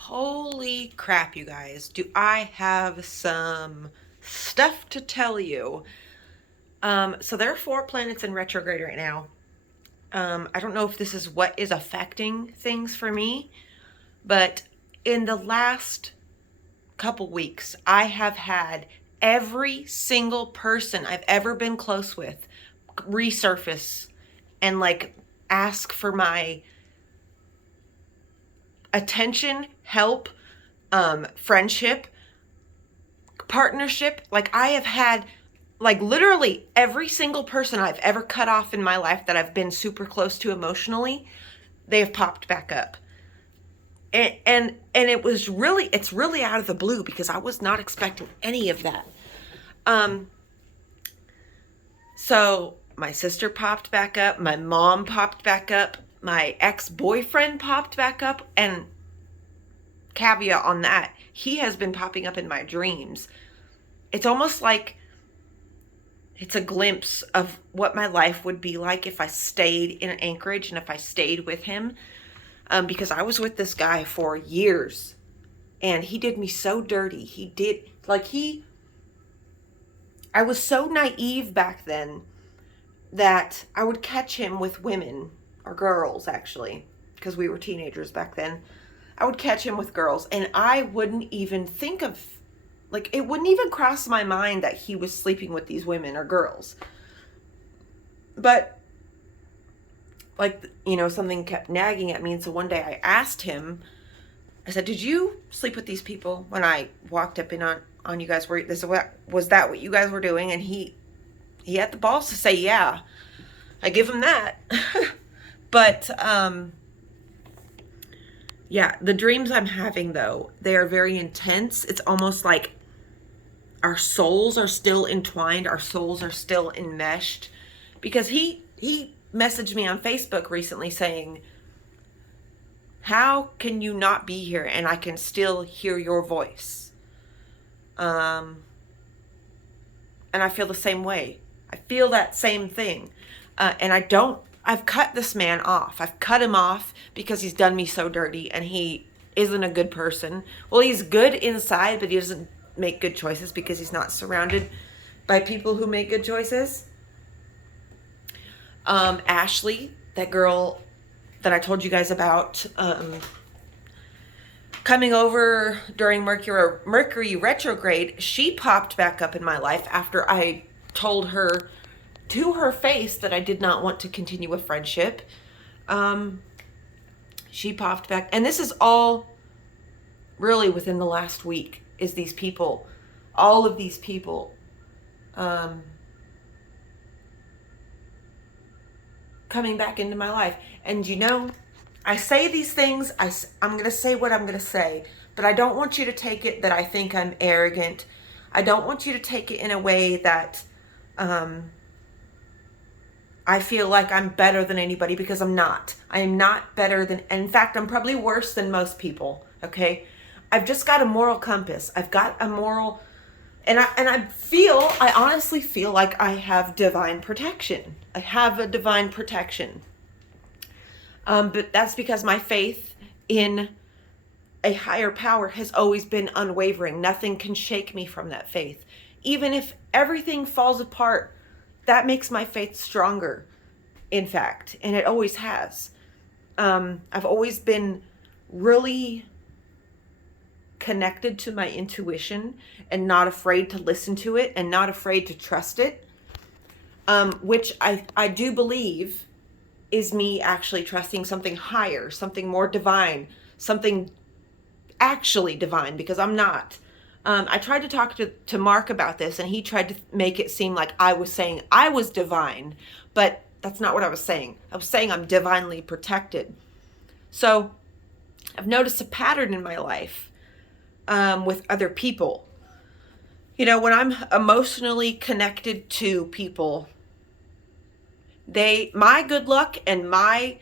Holy crap, you guys. Do I have some stuff to tell you? So there are 4 planets in retrograde right now. I don't know if this is what is affecting things for me, but in the last couple weeks, I have had every single person I've ever been close with resurface and ask for my attention, help, friendship, partnership. Like, I have had literally every single person I've ever cut off in my life that I've been super close to emotionally, they have popped back up. And it's really out of the blue because I was not expecting any of that. So my sister popped back up, my mom popped back up, my ex-boyfriend popped back up, and caveat on that, he has been popping up in my dreams. It's almost like it's a glimpse of what my life would be like if I stayed in Anchorage and if I stayed with him. Because I was with this guy for years and he did me so dirty. I was so naive back then that I would catch him with women, or girls actually, because we were teenagers back then. I would catch him with girls and I wouldn't even think of, it wouldn't even cross my mind that he was sleeping with these women or girls. But something kept nagging at me. And so one day I asked him, I said, did you sleep with these people when I walked up in on you guys? Was that what you guys were doing? And he had the balls to say, yeah. I give him that. But, yeah, the dreams I'm having, though, they are very intense. It's almost like our souls are still entwined. Our souls are still enmeshed. Because he messaged me on Facebook recently saying, how can you not be here and I can still hear your voice? And I feel the same way. I feel that same thing. I've cut this man off. I've cut him off because he's done me so dirty and he isn't a good person. Well, he's good inside, but he doesn't make good choices because he's not surrounded by people who make good choices. Ashley, that girl that I told you guys about, coming over during Mercury retrograde, she popped back up in my life after I told her to her face that I did not want to continue a friendship. She popped back, and this is all really within the last week, is these people, all of these people, coming back into my life. And I say these things, I'm going to say what I'm going to say, but I don't want you to take it that I think I'm arrogant. I don't want you to take it in a way that I feel like I'm better than anybody, because I'm not. I am not better than, in fact, I'm probably worse than most people, okay? I've just got a moral compass. I've got a moral, and I honestly feel like I have divine protection. I have a divine protection. But that's because my faith in a higher power has always been unwavering. Nothing can shake me from that faith. Even if everything falls apart, that makes my faith stronger, in fact, and it always has. I've always been really connected to my intuition and not afraid to listen to it and not afraid to trust it, which I do believe is me actually trusting something higher, something more divine, something actually divine, because I'm not. I tried to talk to Mark about this, and he tried to make it seem like I was saying I was divine, but that's not what I was saying. I was saying I'm divinely protected. So I've noticed a pattern in my life with other people. When I'm emotionally connected to people, my good luck and my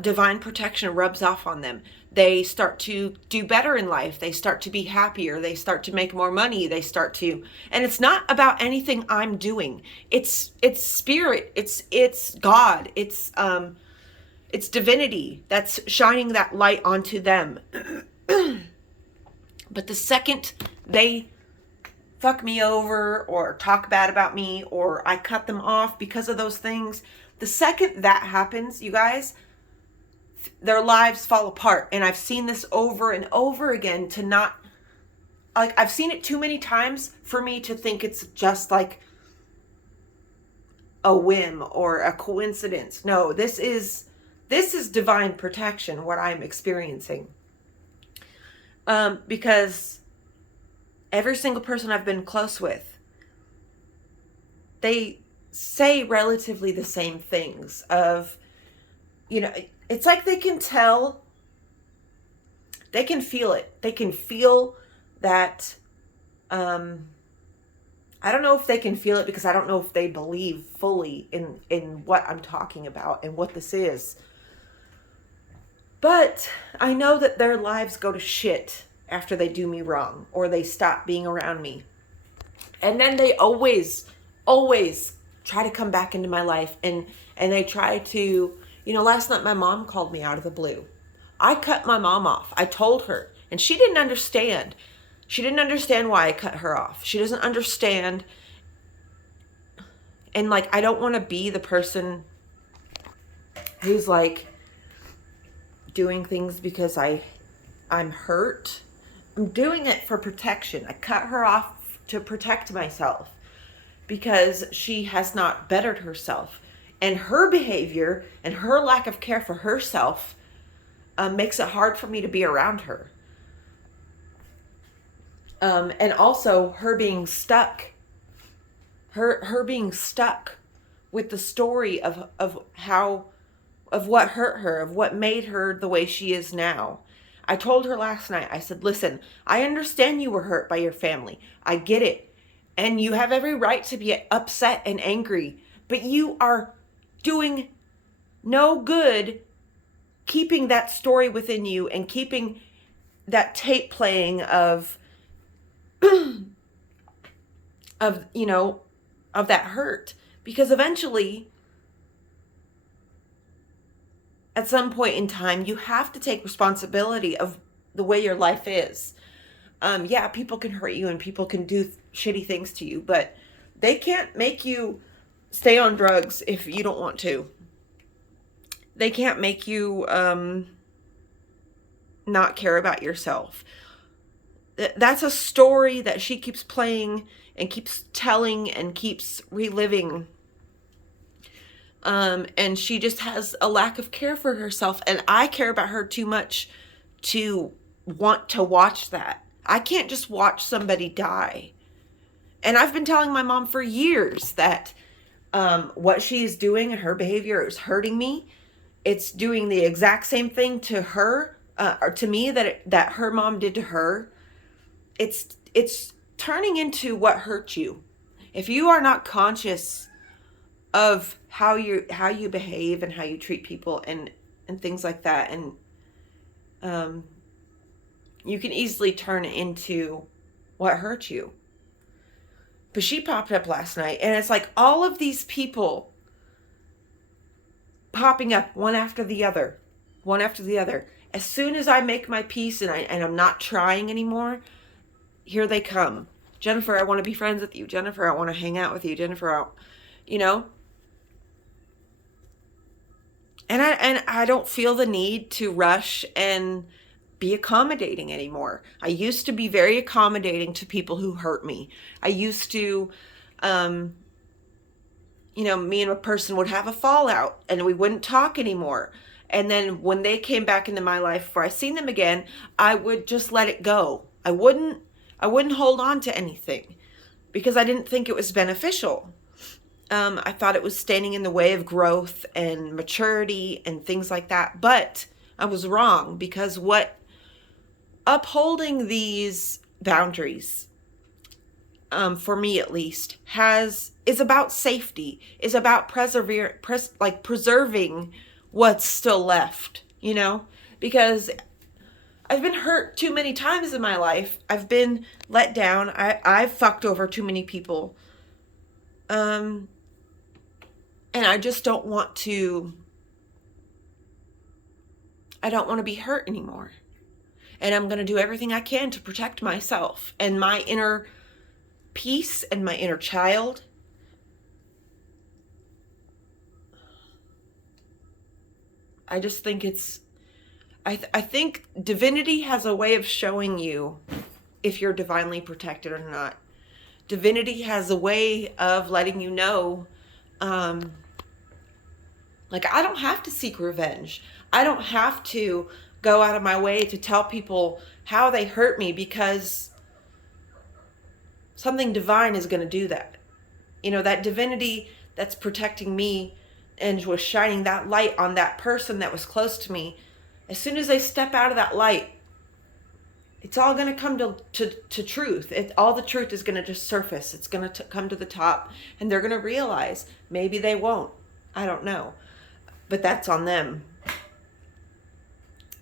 divine protection rubs off on them. They start to do better in life. They start to be happier. They start to make more money. And it's not about anything I'm doing. It's spirit. It's God. It's divinity that's shining that light onto them. But the second they fuck me over or talk bad about me or I cut them off because of those things, the second that happens, you guys, their lives fall apart. And I've seen this over and over again, to not, like, I've seen it too many times for me to think it's just like a whim or a coincidence. No, this is divine protection, what I'm experiencing. Because every single person I've been close with, they say relatively the same things of, you know, it's like they can tell, they can feel it. They can feel that, I don't know if they can feel it, because I don't know if they believe fully in what I'm talking about and what this is. But I know that their lives go to shit after they do me wrong or they stop being around me. And then they always try to come back into my life, and they try to, you know, last night my mom called me out of the blue. I cut my mom off. I told her, and she didn't understand. She didn't understand why I cut her off. She doesn't understand. And like, I don't want to be the person who's like doing things because I'm hurt. I'm doing it for protection. I cut her off to protect myself because she has not bettered herself. And her behavior and her lack of care for herself makes it hard for me to be around her. And also her being stuck, her being stuck with the story of what hurt her, of what made her the way she is now. I told her last night, I said, listen, I understand you were hurt by your family. I get it. And you have every right to be upset and angry, but you are doing no good keeping that story within you and keeping that tape playing of that hurt, because eventually at some point in time you have to take responsibility of the way your life is. Yeah, people can hurt you and people can do shitty things to you, but they can't make you stay on drugs if you don't want to. They can't make you not care about yourself. That's a story that she keeps playing and keeps telling and keeps reliving. And she just has a lack of care for herself. And I care about her too much to want to watch that. I can't just watch somebody die. And I've been telling my mom for years that what she's doing and her behavior is hurting me. It's doing the exact same thing to her, or to me, that her mom did to her. It's turning into what hurt you. If you are not conscious of how you behave and how you treat people and things like that, and you can easily turn into what hurt you. But she popped up last night, and it's like all of these people popping up one after the other. As soon as I make my peace and I'm not trying anymore, here they come. Jennifer, I want to be friends with you. Jennifer, I want to hang out with you. Jennifer, And I don't feel the need to rush and be accommodating anymore. I used to be very accommodating to people who hurt me. I used to, me and a person would have a fallout and we wouldn't talk anymore. And then when they came back into my life, before I seen them again, I would just let it go. I wouldn't hold on to anything because I didn't think it was beneficial. I thought it was standing in the way of growth and maturity and things like that. But I was wrong, because upholding these boundaries, for me at least, is about safety, is about preserving what's still left, because I've been hurt too many times in my life. I've been let down. I've fucked over too many people. And I just don't want to be hurt anymore. And I'm going to do everything I can to protect myself and my inner peace and my inner child. I just think I think divinity has a way of showing you if you're divinely protected or not. Divinity has a way of letting you know, like, I don't have to seek revenge. I don't have to go out of my way to tell people how they hurt me, because something divine is going to do that. You know, that divinity that's protecting me and was shining that light on that person that was close to me, as soon as they step out of that light, it's all going to come to truth. All the truth is going to just surface. It's going to come to the top, and they're going to realize. Maybe they won't. I don't know. But that's on them.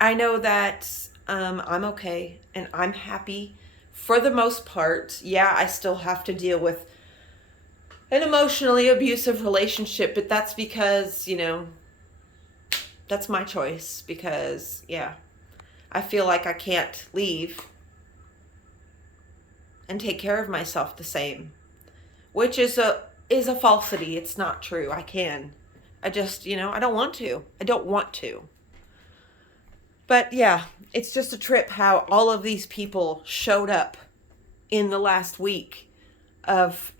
I know that I'm okay and I'm happy for the most part. Yeah, I still have to deal with an emotionally abusive relationship, but that's because, you know, that's my choice, because, yeah, I feel like I can't leave and take care of myself the same, which is a falsity. It's not true. I can. I just, you know, I don't want to. I don't want to. But yeah, it's just a trip how all of these people showed up in the last week of,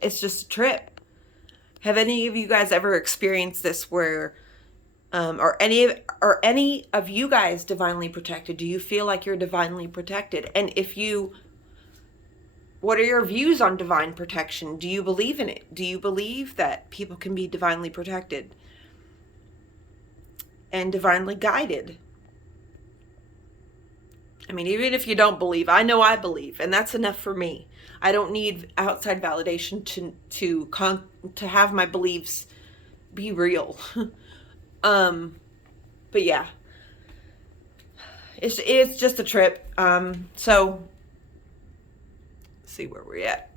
it's just a trip. Have any of you guys ever experienced this where, are any of you guys divinely protected? Do you feel like you're divinely protected? And if you, what are your views on divine protection? Do you believe in it? Do you believe that people can be divinely protected and divinely guided? I mean, even if you don't believe, I know I believe, and that's enough for me. I don't need outside validation to have my beliefs be real. But yeah, it's just a trip. So let's see where we're at.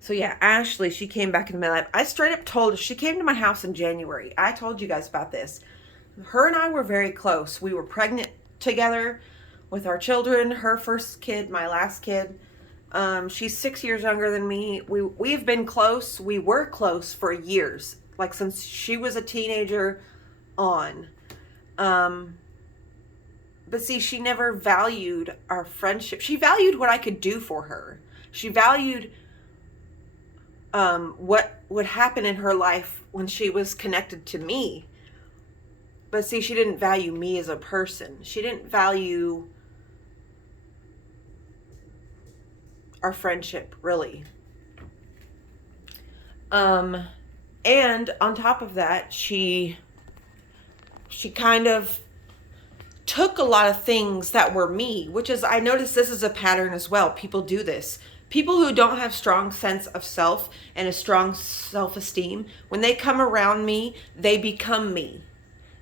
So yeah, Ashley, she came back into my life. I straight up told her, she came to my house in January. I told you guys about this. Her and I were very close. We were pregnant together with our children. Her first kid, my last kid. She's 6 years younger than me. We've been close. We were close for years, like since she was a teenager on. But see, she never valued our friendship. She valued what I could do for her. She valued what would happen in her life when she was connected to me. But see, she didn't value me as a person. She didn't value our friendship, really. And on top of that, she kind of took a lot of things that were me, which is, I noticed this is a pattern as well. People do this. People who don't have strong sense of self and a strong self-esteem, when they come around me, they become me.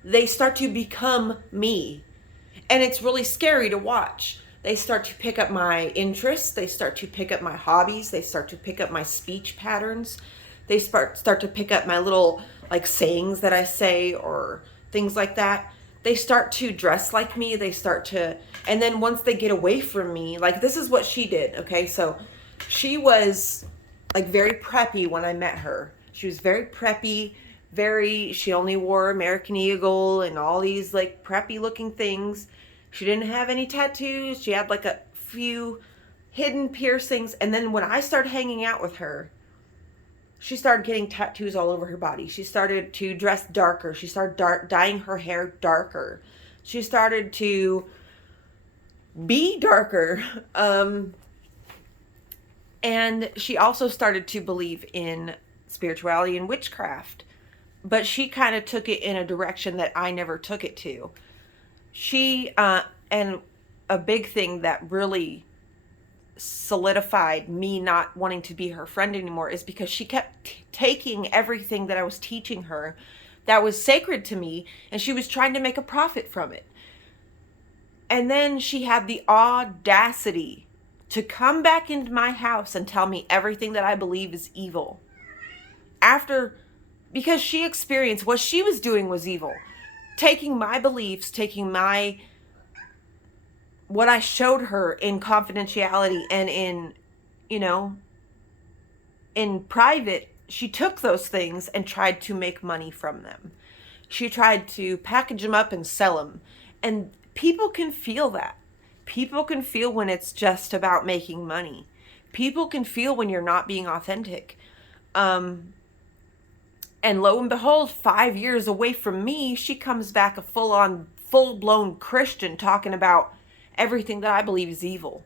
They start to become me. And it's really scary to watch. They start to pick up my interests. They start to pick up my hobbies. They start to pick up my speech patterns. They start to pick up my little like sayings that I say or things like that. They start to dress like me. They start to, and then once they get away from me, like this is what she did. Okay. So she was like very preppy when I met her. She was very preppy, she only wore American Eagle and all these like preppy looking things. She didn't have any tattoos. She had like a few hidden piercings. And then when I started hanging out with her, she started getting tattoos all over her body. She started to dress darker. She started dyeing her hair darker. She started to be darker. And she also started to believe in spirituality and witchcraft. But she kind of took it in a direction that I never took it to. She, and a big thing that really solidified me not wanting to be her friend anymore is because she kept taking everything that I was teaching her that was sacred to me, and she was trying to make a profit from it. And then she had the audacity to come back into my house and tell me everything that I believe is evil. Because she experienced what she was doing was evil. taking my beliefs, taking my, what I showed her in confidentiality and in, you know, in private, she took those things and tried to make money from them. She tried to package them up and sell them. And people can feel that. People can feel when it's just about making money. People can feel when you're not being authentic. And lo and behold, 5 years away from me, she comes back a full-blown Christian talking about everything that I believe is evil.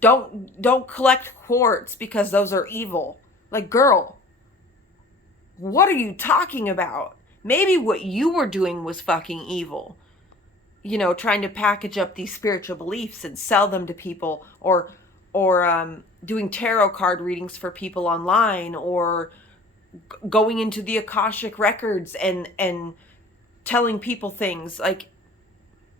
Don't collect quartz because those are evil. Like, girl, what are you talking about? Maybe what you were doing was fucking evil. You know, trying to package up these spiritual beliefs and sell them to people, or doing tarot card readings for people online, or going into the Akashic records and telling people things. Like,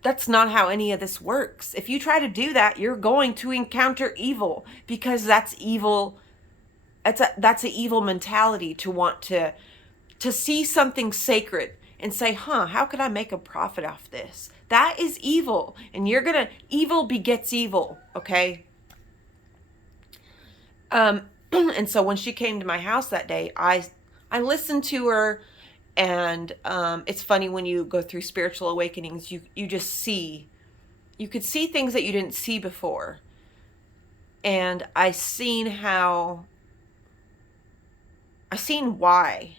that's not how any of this works. If you try to do that, you're going to encounter evil, because that's evil. That's an evil mentality, to want to see something sacred and say, how could I make a profit off this? That is evil. And evil begets evil, okay? And so when she came to my house that day, I listened to her, and it's funny when you go through spiritual awakenings, you could see things that you didn't see before. And I seen why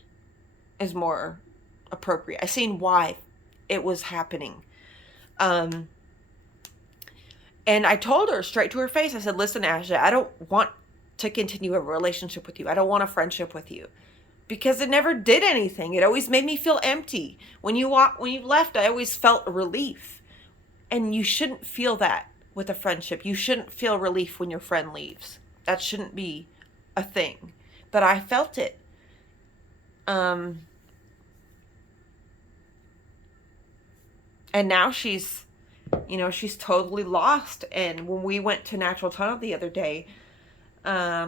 is more appropriate. I seen why it was happening. And I told her straight to her face, I said, listen, Ashley, I don't want to continue a relationship with you. I don't want a friendship with you, because it never did anything. It always made me feel empty. When you left, I always felt a relief. And you shouldn't feel that with a friendship. You shouldn't feel relief when your friend leaves. That shouldn't be a thing. But I felt it. And now she's totally lost. And when we went to Natural Tunnel the other day, I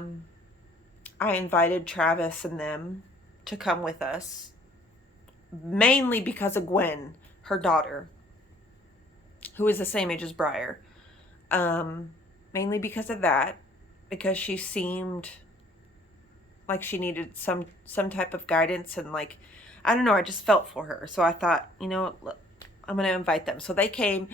invited Travis and them to come with us, mainly because of Gwen, her daughter, who is the same age as Briar. Mainly because of that, because she seemed like she needed some type of guidance, and like, I don't know, I just felt for her. So I thought, look, I'm going to invite them. So they came.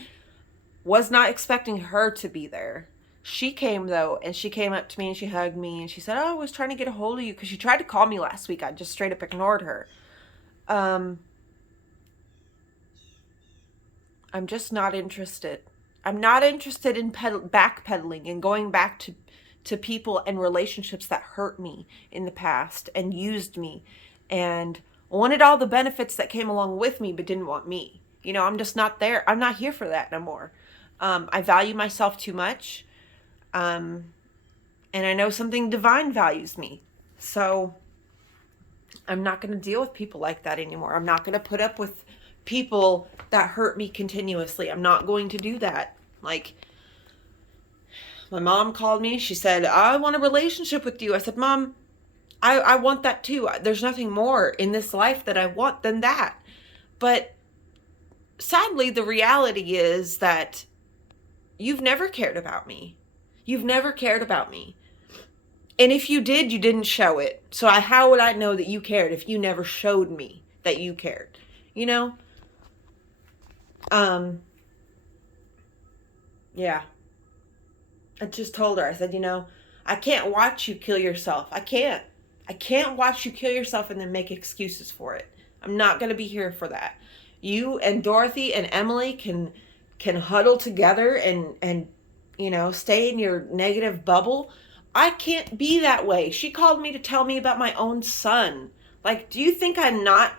Was not expecting her to be there. She came though, and she came up to me and she hugged me and she said, I was trying to get a hold of you, because she tried to call me last week. I just straight up ignored her. I'm just not interested. I'm not interested in backpedaling and going back to people and relationships that hurt me in the past and used me and wanted all the benefits that came along with me but didn't want me. I'm just not there. I'm not here for that no more. I value myself too much. And I know something divine values me. So I'm not going to deal with people like that anymore. I'm not going to put up with people that hurt me continuously. I'm not going to do that. Like, my mom called me. She said, I want a relationship with you. I said, Mom, I want that too. There's nothing more in this life that I want than that. But sadly, the reality is that you've never cared about me. You've never cared about me. And if you did, you didn't show it. So how would I know that you cared if you never showed me that you cared? Yeah. I just told her, I said, I can't watch you kill yourself. I can't watch you kill yourself and then make excuses for it. I'm not going to be here for that. You and Dorothy and Emily can huddle together and stay in your negative bubble. I can't be that way. She called me to tell me about my own son. Like, do you think I'm not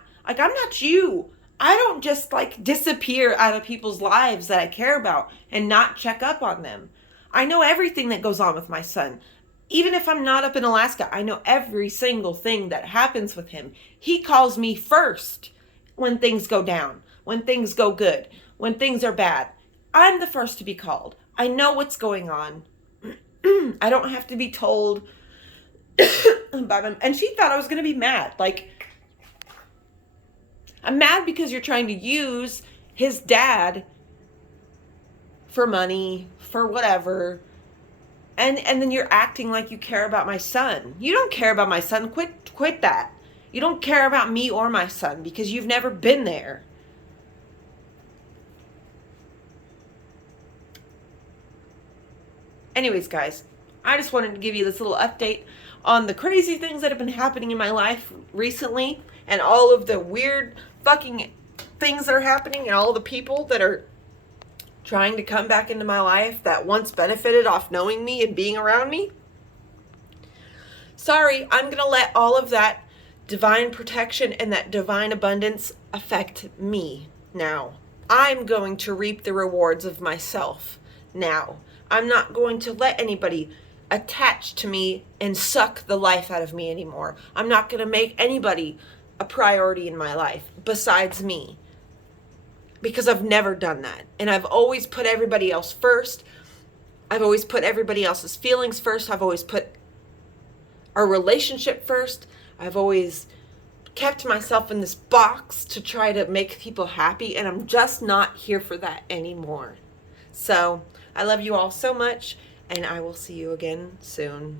you? I don't just disappear out of people's lives that I care about and not check up on them. I know everything that goes on with my son. Even if I'm not up in Alaska, I know every single thing that happens with him. He calls me first when things go down, when things go good, when things are bad. I'm the first to be called. I know what's going on. I don't have to be told about him. And she thought I was going to be mad. I'm mad because you're trying to use his dad for money, for whatever. And then you're acting like you care about my son. You don't care about my son. Quit that. You don't care about me or my son because you've never been there. Anyways, guys, I just wanted to give you this little update on the crazy things that have been happening in my life recently and all of the weird fucking things that are happening and all the people that are trying to come back into my life that once benefited off knowing me and being around me. Sorry, I'm going to let all of that divine protection and that divine abundance affect me now. I'm going to reap the rewards of myself now. I'm not going to let anybody attach to me and suck the life out of me anymore. I'm not going to make anybody a priority in my life besides me, because I've never done that. And I've always put everybody else first. I've always put everybody else's feelings first. I've always put our relationship first. I've always kept myself in this box to try to make people happy, and I'm just not here for that anymore. So I love you all so much, and I will see you again soon.